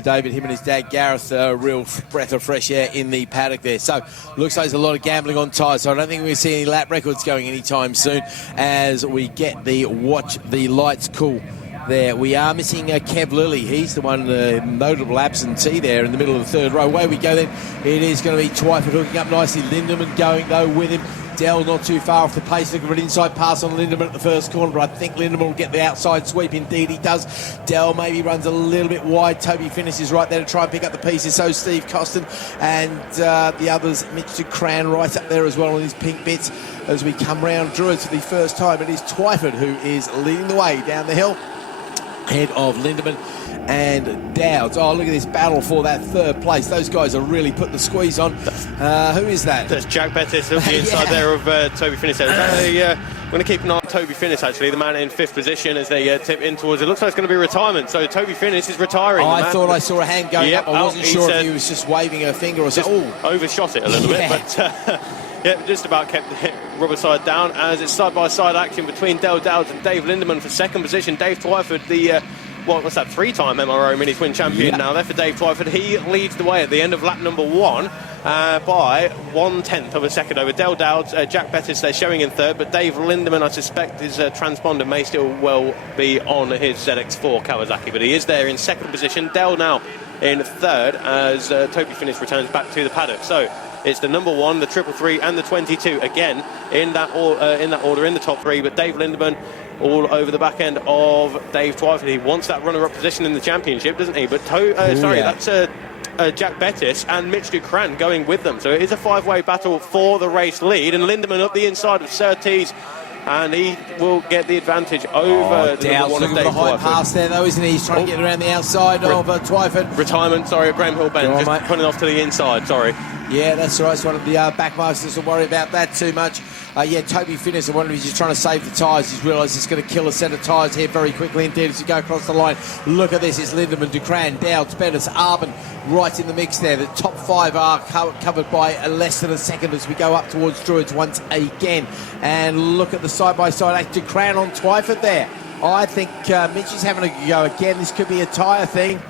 David, him and his dad Gareth, a real breath of fresh air in the paddock there. So looks like there's a lot of gambling on tyres, so I don't think we're going to see any lap records going anytime soon as we get the watch the lights cool there. We are missing Kev Lilly. He's the one notable absentee there in the middle of the third row. Away we go then. It is going to be Twyford hooking up nicely. Lindemann going though with him. Dell not too far off the pace, looking for an inside pass on Lindemann at the first corner, but I think Lindemann will get the outside sweep. Indeed he does. Dell maybe runs a little bit wide. Toby finishes right there to try and pick up the pieces. So Steve Costin and the others, Mitch Ducran right up there as well on his pink bits as we come round Druids for the first time. It is Twyford who is leading the way down the hill ahead of Lindemann and Dowds. Oh, look at this battle for that third place. Those guys are really putting the squeeze on. Who is that? That's Jack Bettis on the inside there of Toby Finnis. I'm going to keep an eye on Toby Finnis, actually, the man in fifth position as they tip in towards it. Looks like it's going to be retirement. So Toby Finnis is retiring. Oh, I thought I saw a hand going up. I wasn't sure if he was just waving a finger or something. Overshot it a little bit, but yeah, just about kept the rubber side down as it's side-by-side action between Dale Dowds and Dave Lindemann for second position. Dave Twyford, the what's that, three-time MRO Mini-Twin champion now there for Dave Twyford. He leads the way at the end of lap number 1 by 1/10 of a second over Dale Dowds. Jack Bettis they're showing in third, but Dave Lindemann, I suspect his transponder may still well be on his ZX4 Kawasaki, but he is there in second position. Dale now in third as Toby Finnis returns back to the paddock. So it's the number 1, the 333 and the 22 again in that order in the top 3, but Dave Lindemann all over the back end of Dave Twyford. He wants that runner-up position in the championship, doesn't he? But that's Jack Bettis and Mitch Ducran going with them. So it is a 5-way battle for the race lead, and Lindemann up the inside of Surtees, and he will get the advantage over the number 1 of Dave Twyford. Pass there though, isn't he? He's trying to get around the outside of Twyford. Retirement, sorry, at Graham Hill Bend, just putting off to the inside, sorry. Yeah, that's right. It's one of the backmasters. Don't worry about that too much. Toby Finnis, I wonder if he's just trying to save the tyres. He's realised he's going to kill a set of tyres here very quickly indeed as you go across the line. Look at this. It's Lindemann, Ducran, Dowds, Bettis, Arbin right in the mix there. The top 5 are covered by less than a second as we go up towards Druids once again. And look at the side-by-side. Ducran on Twyford there. I think Mitch is having a go again. This could be a tyre thing.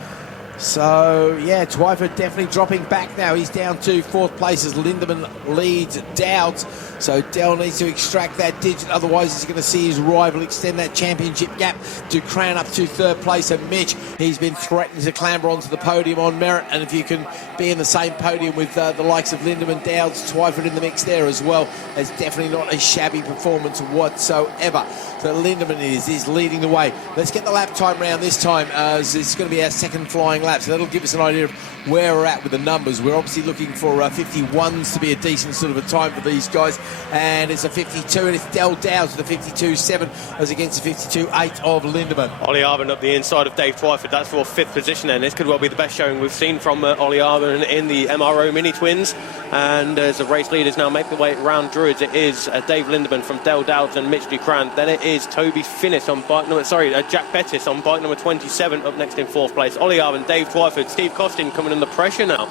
So, yeah, Twyford definitely dropping back now. He's down to 4th place as Lindemann leads Dowds. So Dell needs to extract that digit, otherwise he's going to see his rival extend that championship gap. Ducran up to 3rd place, and Mitch, he's been threatening to clamber onto the podium on merit, and if you can be in the same podium with the likes of Lindemann, Dowds, Twyford in the mix there as well, it's definitely not a shabby performance whatsoever. So Lindemann is leading the way. Let's get the lap time round this time, as it's going to be our second flying lap, so that'll give us an idea of where we're at with the numbers. We're obviously looking for 51s to be a decent sort of a time for these guys, and it's a 52, and it's Dell Dowds with a 52.7 as against the 52.8 of Lindemann. Ollie Arbin up the inside of Dave Twyford. That's for 5th position then. This could well be the best showing we've seen from Ollie Arbin in the MRO Minitwins, and as the race leaders now make their way around Druids, it is Dave Lindemann from Dell Dowds and Mitch Ducran. Then it is Toby Finnis on bike number, Jack Bettis on bike number 27 up next in 4th place. Ollie Arbin, Dave Twyford, Steve Costin coming under pressure now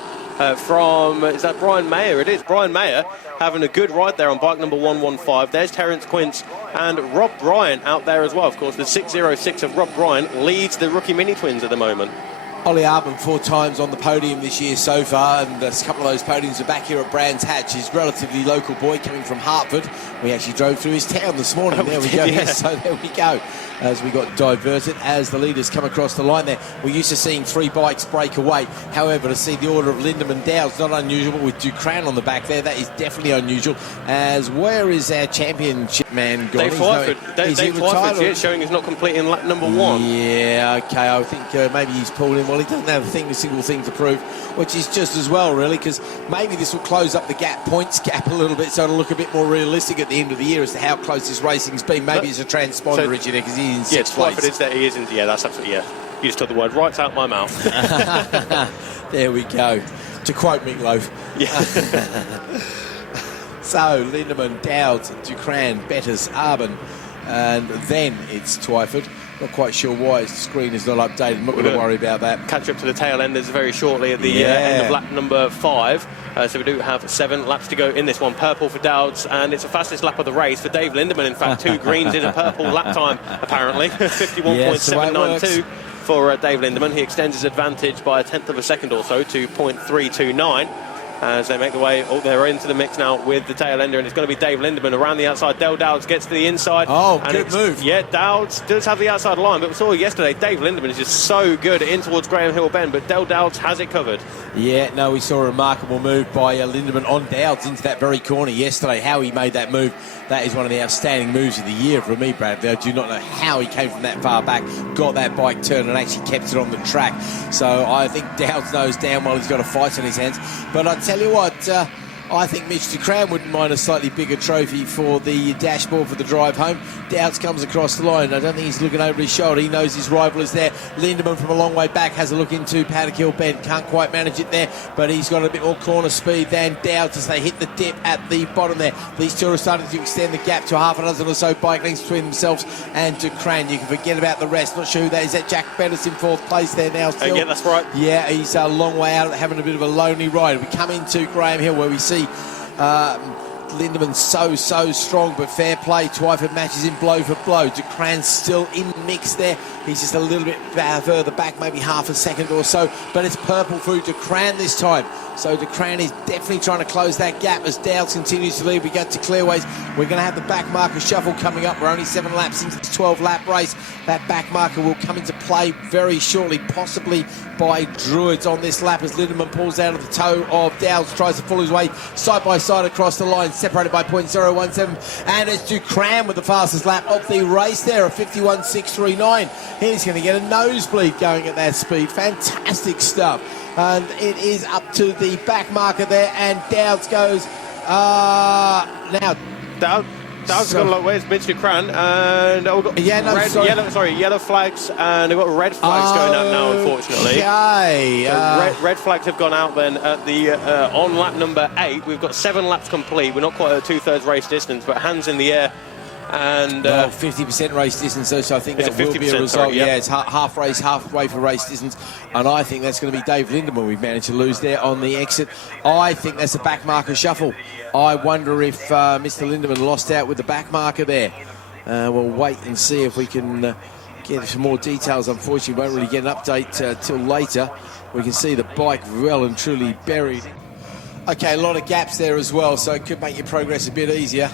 from, is that Brian Mayer? It is Brian Mayer having a good ride there on bike number 115. There's Terence Quince and Rob Bryan out there as well. Of course, the 606 of Rob Bryan leads the rookie Mini-Twins at the moment. Ollie Arbin 4 times on the podium this year so far, and a couple of those podiums are back here at Brands Hatch. He's a relatively local boy coming from Hertford. We actually drove through his town this morning. There we go. Yeah. Yes, so there we go. As we got diverted as the leaders come across the line there. We're used to seeing 3 bikes break away. However, to see the order of Lindemann Dowds, not unusual, with Ducran on the back there, that is definitely unusual. As where is our championship man gone? Dave Twyford. Dave Twyford, showing he's not completing lap number 1. Yeah, okay, I think maybe he's pulled in. Well, he doesn't have a single thing to prove, which is just as well, really, because maybe this will close up the points gap a little bit, so it'll look a bit more realistic at the end of the year as to how close this racing's been. Maybe it's a transponder, Richie, there, because he's in 6th place. Twyford is there, he isn't. Yeah, that's absolutely, yeah. You just took the word right out my mouth. There we go. To quote Meatloaf. Yeah. So, Lindemann, Dowds, Ducran, Bettis, Arbin, and then it's Twyford. Not quite sure why his screen is not updated. I'm not going to worry about that. Catch up to the tail enders very shortly at the end of lap number 5. So we do have 7 laps to go in this one. Purple for Dowds, and it's the fastest lap of the race for Dave Lindemann. In fact, 2 greens is a purple lap time, apparently. 51.792. for Dave Lindemann. He extends his advantage by a tenth of a second or so to 0.329 as they make the way. Oh, they're into the mix now with the tail ender, and it's going to be Dave Lindemann around the outside. Del Dowds gets to the inside. Oh, good move. Yeah, Dowds does have the outside line, but we saw yesterday Dave Lindemann is just so good in towards Graham Hill Bend, but Del Dowds has it covered. Yeah, no, we saw a remarkable move by Lindemann on Dowds into that very corner yesterday. How he made that move, that is one of the outstanding moves of the year for me, Bradley. I do not know how he came from that far back, got that bike turned and actually kept it on the track. So I think Dowds knows damn well he's got a fight on his hands. But I tell you what, I think Mitch DeCran wouldn't mind a slightly bigger trophy for the dashboard for the drive home. Dowds comes across the line. I don't think he's looking over his shoulder. He knows his rival is there. Lindemann from a long way back has a look into Paddock Hill Bend. Can't quite manage it there, but he's got a bit more corner speed than Dowds as they hit the dip at the bottom there. These two are starting to extend the gap to half a dozen or so bike lengths between themselves and DeCran. You can forget about the rest. Not sure who that is. That Jack Bettis in fourth place there now still. Yeah, that's right. Yeah, he's a long way out, having a bit of a lonely ride. We come into Graham Hill where we see Lindemann so strong, but fair play. Twyford matches him blow for blow. DeCran's still in the mix there. He's just a little bit further back, maybe half a second or so, but it's purple through DeCran this time. So DeCran is definitely trying to close that gap as Dowds continues to lead. We get to Clearways. We're going to have the back marker shuffle coming up. We're only 7 laps into this 12-lap race. That back marker will come into play very shortly, possibly by Druids on this lap as Lindemann pulls out of the toe of Dowds, tries to pull his way side by side across the line, separated by 0.017, and it's DeCran with the fastest lap of the race there, a 51.639. He's going to get a nosebleed going at that speed. Fantastic stuff. And it is up to the back marker there, and Dowds goes now. Dowds has got a lot. Where's Mitch DeCran? And yellow flags, and they've got red flags going up now, unfortunately. Okay. So red flags have gone out then at the on lap number 8. We've got 7 laps complete. We're not quite at a 2/3 race distance, but hands in the air. And 50% race distance, so I think that will be a result. Sorry, yeah, it's half race, halfway for race distance, and I think that's going to be Dave Lindemann we've managed to lose there on the exit. I think that's a back marker shuffle. I wonder if Mr. Lindemann lost out with the back marker there. We'll wait and see if we can get some more details. Unfortunately, we won't really get an update till later. We can see the bike well and truly buried. Okay, a lot of gaps there as well, so it could make your progress a bit easier.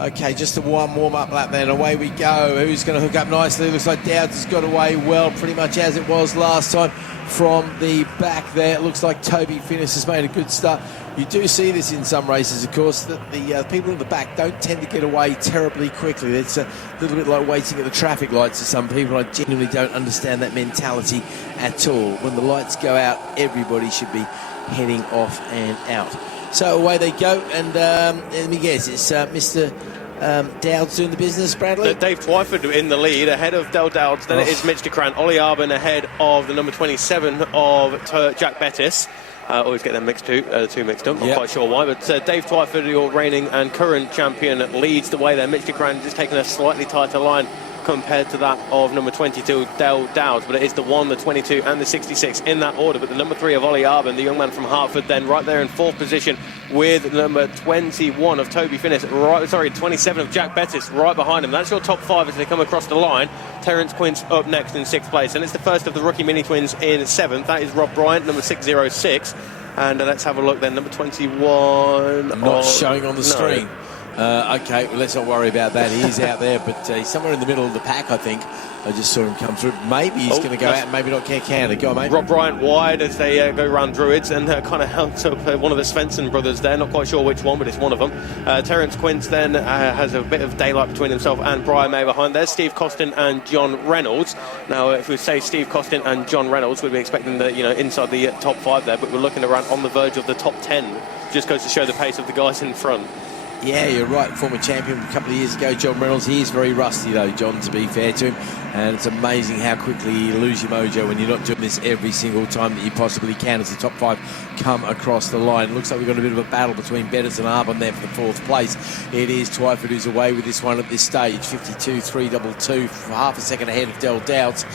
Okay, just a warm-up lap then. Away we go. Who's going to hook up nicely? Looks like Dowds has got away well, pretty much as it was last time from the back there. It looks like Toby Finnis has made a good start. You do see this in some races, of course, that the people in the back don't tend to get away terribly quickly. It's a little bit like waiting at the traffic lights to some people. I genuinely don't understand that mentality at all. When the lights go out, everybody should be heading off and out. So away they go, and let me guess, it's Mr. Dowds doing the business, Bradley? Dave Twyford in the lead, ahead of Del Dowds. Then it is Mitch DeCran. Ollie Arbin ahead of the number 27 of Jack Bettis. Always get them two mixed up. Not quite sure why, but Dave Twyford, your reigning and current champion, leads the way there. Mitch DeCran just taking a slightly tighter line compared to that of number 22, Del Dowds, but it is the 1, the 22 and the 66 in that order. But the number 3 of Ollie Arbin, the young man from Hartford, then right there in 4th position with number 21 of Toby Finnis, 27 of Jack Bettis right behind him. That's your top 5 as they come across the line. Terence Quince up next in 6th place, and it's the first of the rookie Minitwins in 7th. That is Rob Bryant, number 606. And let's have a look then, number 21. Not showing on the screen. Okay, well, let's not worry about that. He is out there, but he's somewhere in the middle of the pack, I think. I just saw him come through. Maybe he's going to go out and maybe not get counted. Go on, mate. Rob Bryant wide as they go around Druids, and kind of helps up one of the Svensson brothers there. Not quite sure which one, but it's one of them. Terence Quince then has a bit of daylight between himself and Brian May behind. There's Steve Costin and John Reynolds. Now, if we say Steve Costin and John Reynolds, we'd be expecting the inside the top 5 there, but we're looking around on the verge of the top 10. Just goes to show the pace of the guys in front. Yeah, you're right. Former champion a couple of years ago, John Reynolds. He is very rusty, though, John, to be fair to him. And it's amazing how quickly you lose your mojo when you're not doing this every single time that you possibly can as the top 5 come across the line. Looks like we've got a bit of a battle between Bettis and Arbin there for the 4th place. It is Twyford who's away with this one at this stage. 52.322, half a second ahead of Del Dowds.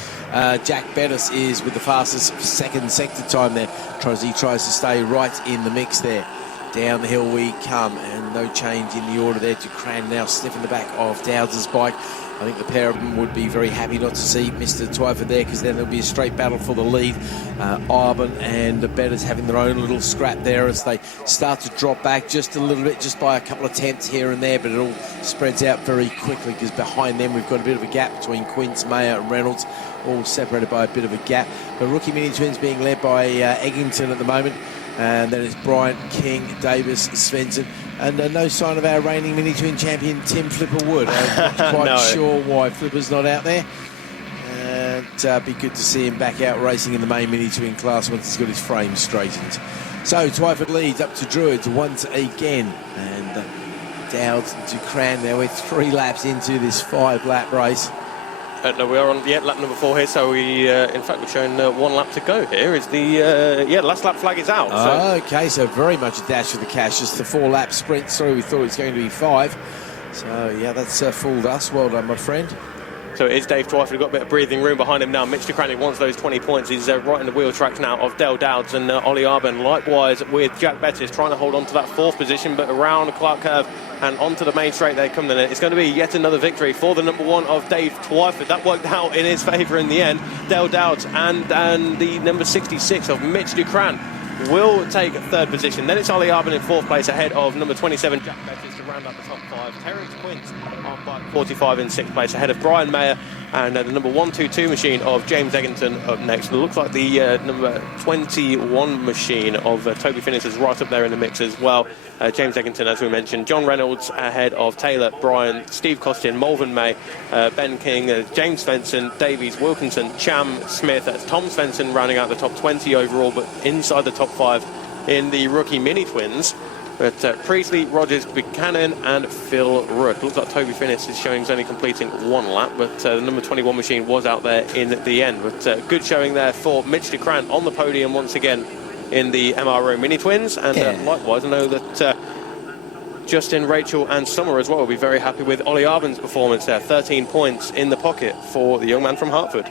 Jack Bettis is with the fastest second sector time there. He tries to stay right in the mix there. Down the hill we come, and no change in the order there. DeCran now sniffing the back of Dowds' bike. I think the pair of them would be very happy not to see Mr. Twyford there, because then there'll be a straight battle for the lead. Ivan and the Betters having their own little scrap there as they start to drop back just a little bit, just by a couple of attempts here and there, but it all spreads out very quickly, because behind them we've got a bit of a gap between Quince, Mayer and Reynolds, all separated by a bit of a gap. The rookie Minitwins being led by Eggington at the moment, and then it's Bryant, King, Davis, Svensson, and no sign of our reigning Minitwin champion Tim Flipper Wood. I'm not quite sure why Flipper's not out there. And be good to see him back out racing in the main Minitwin class once he's got his frame straightened. So Twyford leads up to Druids once again, and Dowds to Cran now. We're 3 laps into this 5-lap race. No, we are on lap number 4 here, so we, in fact, we're showing 1 lap to go here. Is the last lap flag is out. Okay, so very much a dash for the cash. Just the 4-lap sprint through. We thought it was going to be 5. So, yeah, that's fooled us. Well done, my friend. So it is Dave Twyford. We've got a bit of breathing room behind him now. Mitch DeCraney wants those 20 points. He's right in the wheel tracks now of Dale Dowds and Ollie Arben. Likewise with Jack Bettis trying to hold on to that 4th position, but around the Clark Curve and onto the main straight they come. Then it's going to be yet another victory for the number 1 of Dave Twyford. That worked out in his favour in the end. Dale Dowds and the number 66 of Mitch DeCran will take 3rd position. Then it's Ollie Arben in 4th place ahead of number 27 Jack Bettis to round up the top 5. Terence Quint on bike 45 in 6th place ahead of Brian Mayer, and the number 122 machine of James Eggington up next. It looks like the number 21 machine of Toby Finnis is right up there in the mix as well. James Eggington, as we mentioned. John Reynolds ahead of Taylor, Bryan, Steve Costin, Malvern May, Ben King, James Svensson, Davies, Wilkinson, Cham, Smith. That's Tom Svensson rounding out the top 20 overall, but inside the top 5 in the rookie Minitwins. But Priestley, Rogers, Buchanan and Phil Rook. Looks like Toby Finnis is showing he's only completing 1 lap, but the number 21 machine was out there in the end. But good showing there for Mitch DeCran on the podium once again in the MRO Minitwins. And likewise, I know that Justin, Rachel and Summer as well will be very happy with Ollie Arben's performance there. 13 points in the pocket for the young man from Hartford.